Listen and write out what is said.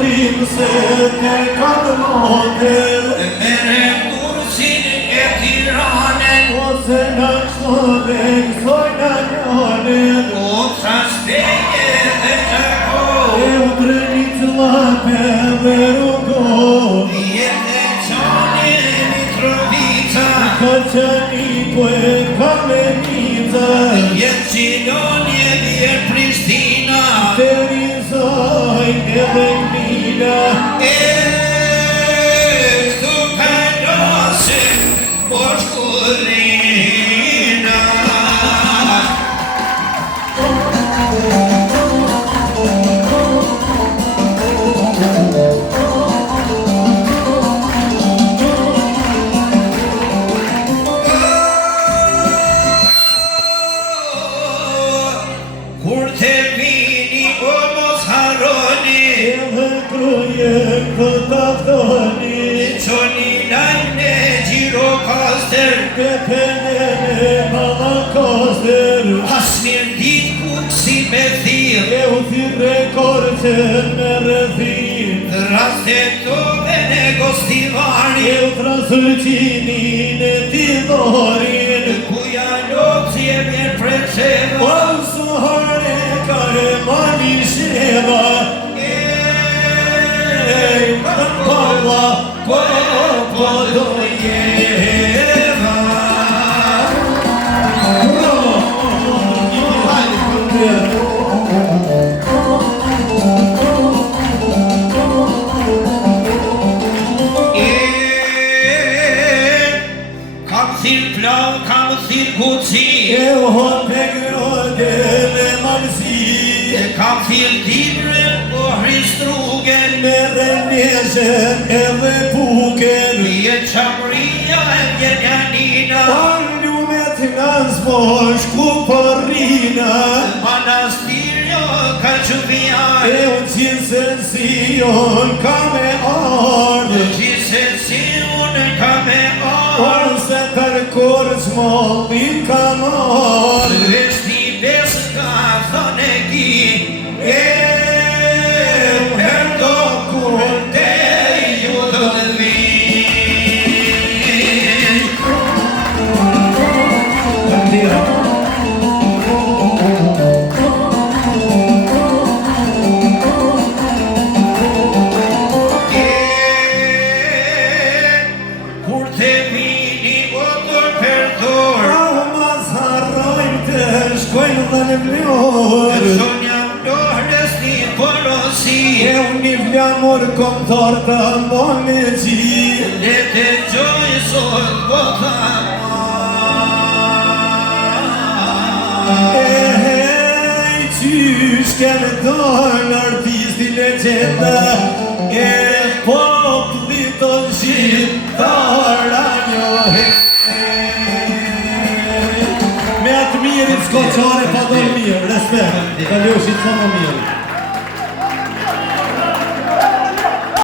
rrim se ne kanë model Mere kursin e Tiranen ose në qëve kësoj në njanen O trasteje dhe gjako e u drenit lape dhe rugo Jete qani Mitrovica ka qani po e Kamenita Jetë Qilonje dhe Prishtina Ferizaj edhe Gmina Këtu përdosin po shkurina Kur të vini o mos harroni edhe krujen këtë aftoni Qoni lajne Gjirokastër Pepene Malakoster Asnjër dit kuksi me thirr e u thirre korqen me rëthir Rastetove në gostivarin e u trasërqinin e tidorin Ku janë opsi e mirë preqeva o suhare ka e mali sheva Palla, po do jeva Kam thirr plan, kam thirr guci e u hon pegrode me malsi Kam thirr dimren o hristrugen me rënjeshen edhe puken Je qamria e vjenjanina Lumet nga zbosh ku porrina Manastirio ka qëvijar e unë qisën si unë ka me ardhë Gjise si unë ka me Orë arë se kërkur zmollin ka marrë Veshti besë ka thone ki Herdo kur te ju të dhvi Kur te vini o tër për tër Ahu mas harrojnë të shkojnë dhe në vlorë Shonja mdohres një porosi e unë një vlamur komtar të mbo me gjithë Le të gjoj sot bota hej, qysh kene dojnë artisti legenda e popli të shqiptara njohet me atë mirit s'ko qare pa do mirë, respekt, ka ljoshit sa më mirë